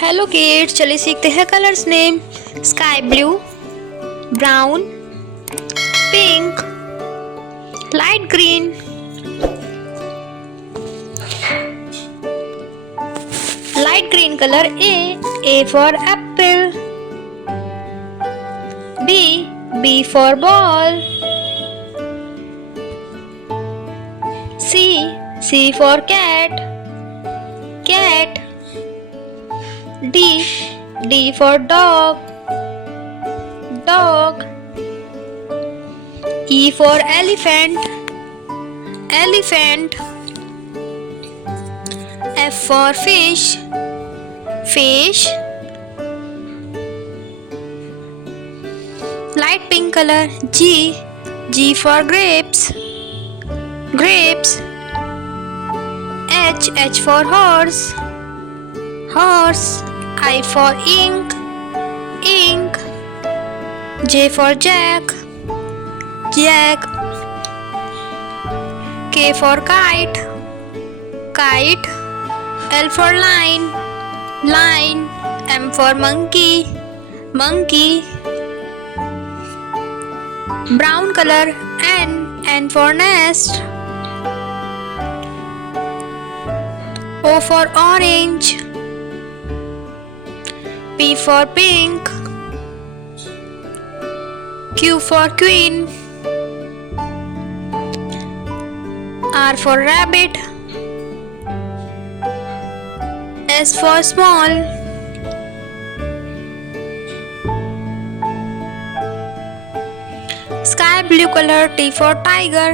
Hello kids, चलिए सीखते हैं colours name. Sky blue, brown, pink, light green, light green colour A for apple, B for ball, C for cat, cat, D for dog, dog, E for elephant, elephant, F for fish, fish, light pink color G for grapes, grapes, H for horse, horse, I for ink, ink, J for jack, jack, K for kite, kite, L for line, line, M for monkey, monkey, brown color N for nest, O for orange, P for pink, Q for queen, R for rabbit, S for small, sky blue color T for tiger,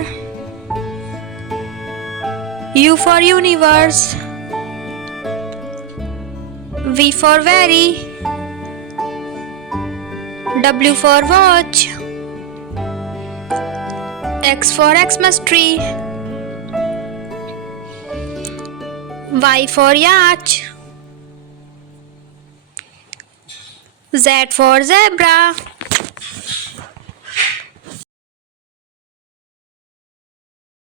U for universe, V for very, W for watch, X for Xmas tree, Y for yacht, Z for zebra.